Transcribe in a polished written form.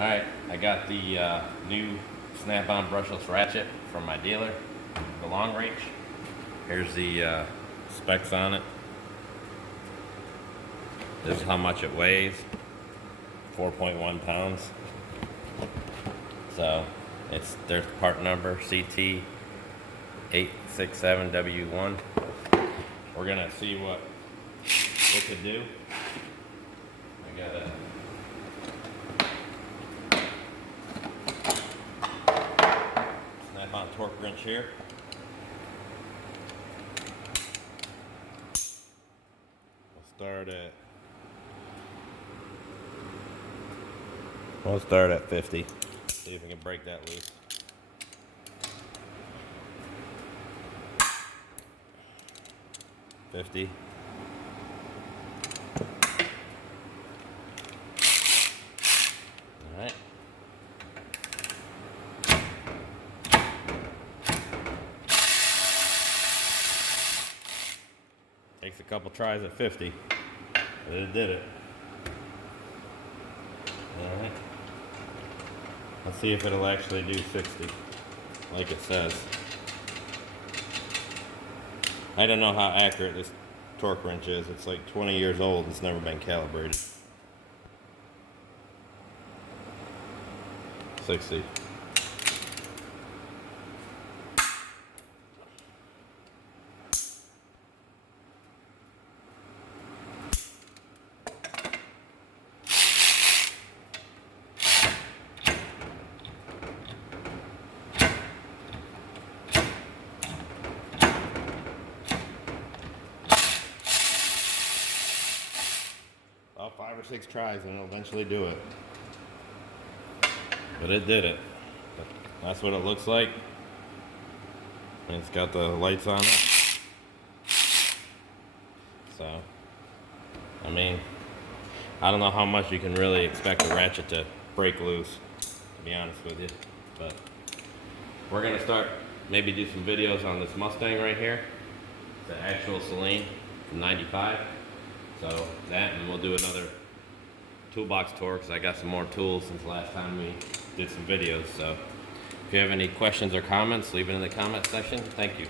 Alright, I got the new snap-on brushless ratchet from my dealer, the long range. Here's the specs on it. This is how much it weighs, 4.1 pounds. So there's the part number, CTR867W1. We're gonna see what it could do. I got a snap-on torque wrench here. We'll start at 50. See if we can break that loose. $50. All right. Takes a couple tries at 50, but it did it. All right. Let's see if it'll actually do 60, like it says. I don't know how accurate this torque wrench is. It's like 20 years old and it's never been calibrated. 60. About 5 or 6 tries and it'll eventually do it. But it did it. That's what it looks like. And it's got the lights on it. So, I mean, I don't know how much you can really expect the ratchet to break loose, to be honest with you. But we're gonna start, maybe do some videos on this Mustang right here. It's an actual Celine from '95. So that, and we'll do another toolbox tour because I got some more tools since last time we did some videos. So if you have any questions or comments, leave it in the comment section. Thank you.